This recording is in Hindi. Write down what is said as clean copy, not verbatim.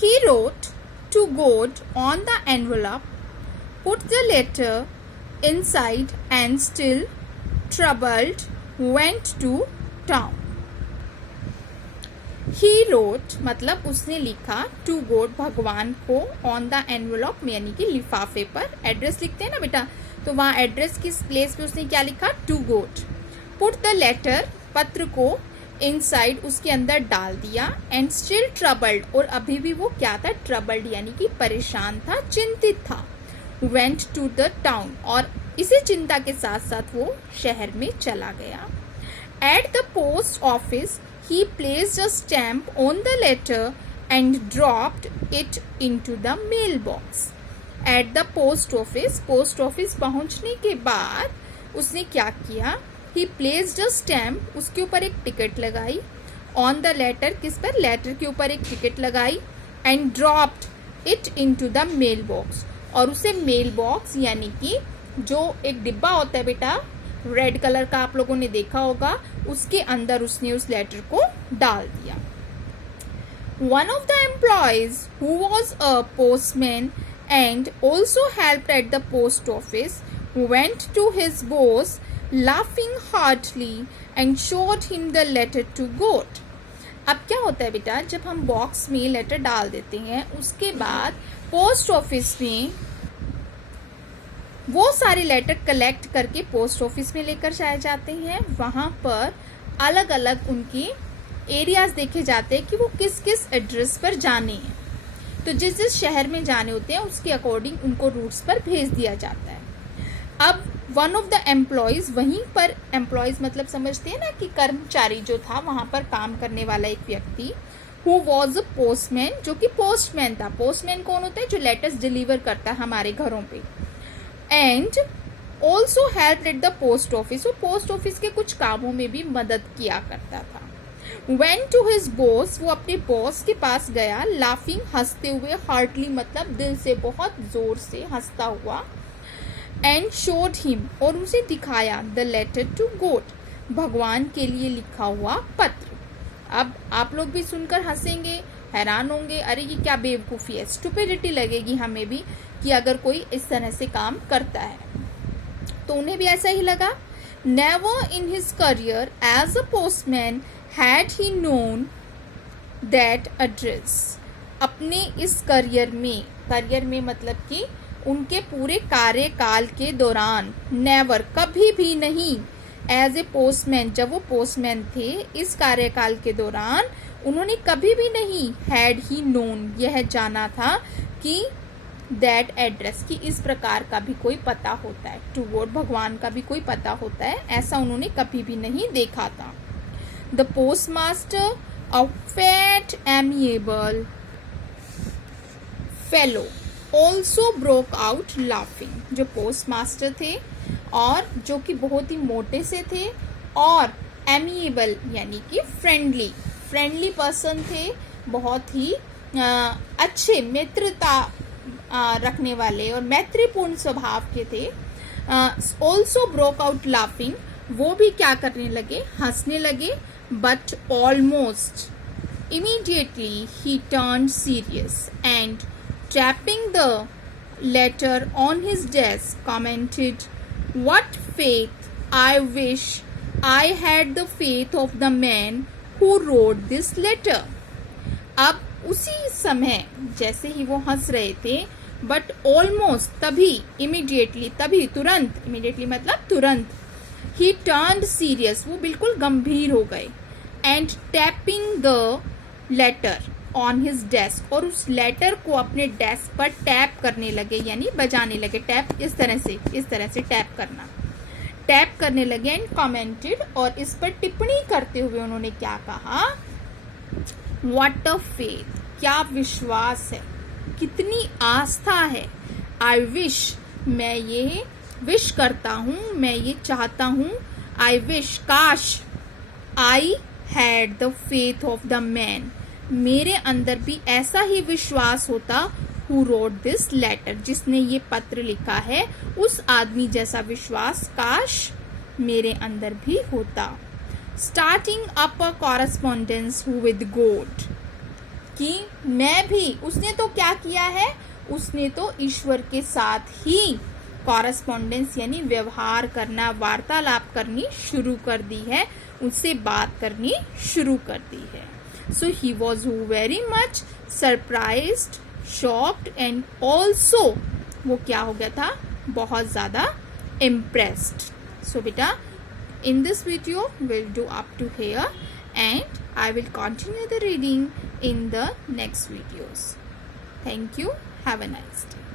He wrote to God on the envelope, put the letter inside, and still troubled went to town. He wrote मतलब उसने लिखा to God भगवान को on the envelope में यानी कि लिफाफे पर. एड्रेस लिखते हैं ना बेटा, तो वहाँ एड्रेस किस प्लेस पे उसने क्या लिखा? to God. Put the letter पत्र को inside उसके अंदर डाल दिया, and still troubled और अभी भी वो क्या था? troubled यानी कि परेशान था, चिंतित था. went to the town और इसी चिंता के साथ साथ वो शहर में चला गया. At the post office he placed a stamp on the letter and dropped it into the mailbox. At the post office पहुंचने के बाद उसने क्या किया? He placed a stamp उसके ऊपर एक टिकट लगाई, on the letter किस पर? लेटर के ऊपर एक टिकट लगाई, and dropped it into the mailbox और उसे मेल बॉक्स यानी कि जो एक डिब्बा होता है बेटा रेड कलर का, आप लोगों ने देखा होगा, उसके अंदर उसने उस लेटर को डाल दिया. One of the employees who was a postman and also helped at the post office went to his boss laughing heartily and showed him the letter to God. अब क्या होता है बेटा, जब हम बॉक्स में लेटर डाल देते हैं उसके बाद पोस्ट ऑफिस में वो सारे लेटर कलेक्ट करके पोस्ट ऑफिस में लेकर जाए जाते हैं. वहां पर अलग अलग उनकी एरियाज देखे जाते हैं कि वो किस किस एड्रेस पर जाने हैं. तो जिस जिस शहर में जाने होते हैं उसके अकॉर्डिंग उनको रूट्स पर भेज दिया जाता है. अब वन ऑफ द एम्प्लॉयज, वहीं पर एम्प्लॉयज मतलब समझते हैं ना कि कर्मचारी जो था वहां पर काम करने वाला एक व्यक्ति, हु वॉज अ पोस्टमैन, जो कि पोस्टमैन था. पोस्टमैन कौन होता है? जो लेटर्स डिलीवर करता है हमारे घरों पे. And also help at the post office, वो पोस्ट ऑफिस के कुछ कामों में भी मदद किया करता था. वेन टू हिज बॉस, वो अपने बॉस के पास गया, लाफिंग हंसते हुए, हार्टली मतलब दिल से बहुत जोर से हंसता हुआ, एंड शोड हिम और उसे दिखाया द लेटर टू गॉड, भगवान के लिए लिखा हुआ पत्र. अब आप लोग भी सुनकर हंसेंगे, हैरान होंगे, अरे ये क्या बेवकूफ़ी है, स्टुपिडिटी लगेगी हमें भी कि अगर कोई इस तरह से काम करता है. तो उन्हें भी ऐसा ही लगा. Never in his career as a postman had he known that address. अपने इस करियर में मतलब कि उनके पूरे कार्यकाल के दौरान, नेवर कभी भी नहीं, एज ए पोस्टमैन जब वो पोस्टमैन थे इस कार्यकाल के दौरान उन्होंने कभी भी नहीं, हैड ही नोन यह जाना था कि दैट एड्रेस की इस प्रकार का भी कोई पता होता है, टू गॉड भगवान का भी कोई पता होता है, ऐसा उन्होंने कभी भी नहीं देखा था. The post master a fat amiable fellow also broke out laughing. जो पोस्ट मास्टर थे और जो कि बहुत ही मोटे से थे और एमिएबल यानी कि फ्रेंडली पर्सन थे, बहुत ही अच्छे मित्रता रखने वाले और मैत्रीपूर्ण स्वभाव के थे. ऑल्सो ब्रोक आउट लाफिंग, वो भी क्या करने लगे? हंसने लगे. But almost immediately he turn serious and tapping the letter on his desk commented, what faith, I wish I had the faith of the man who wrote this letter. अब उसी समय जैसे ही वो हंस रहे थे, बट ऑलमोस्ट तभी, इमीडिएटली तभी, तुरंत, इमीडिएटली मतलब तुरंत, ही टर्न्ड सीरियस वो बिल्कुल गंभीर हो गए, and tapping the letter on his desk और उस लेटर को अपने डेस्क पर टैप करने लगे यानी बजाने लगे. टैप इस तरह से टैप करना, टैप करने लगे. एंड कमेंटेड और इस पर टिप्पणी करते हुए उन्होंने क्या कहा? व्हाट अ फेथ, क्या विश्वास है, कितनी आस्था है. आई विश, मैं ये विश करता हूँ, मैं ये चाहता हूँ. आई विश, काश. आई had the faith of the man, मेरे अंदर भी ऐसा ही विश्वास होता, हु रोट दिस लेटर, जिसने ये पत्र लिखा है, उस आदमी जैसा विश्वास काश मेरे अंदर भी होता. Starting up a correspondence with God, कि मैं भी, उसने तो क्या किया है, उसने तो ईश्वर के साथ ही कॉरेस्पॉन्डेंस यानी व्यवहार करना, वार्तालाप करनी शुरू कर दी है, उससे बात करनी शुरू कर दी है. So he was very much surprised, shocked and also वो क्या हो गया था, बहुत ज़्यादा इम्प्रेस्ड. सो बेटा, in this video we'll do up to here and I will continue the reading in the next videos. Thank you. Have a nice day.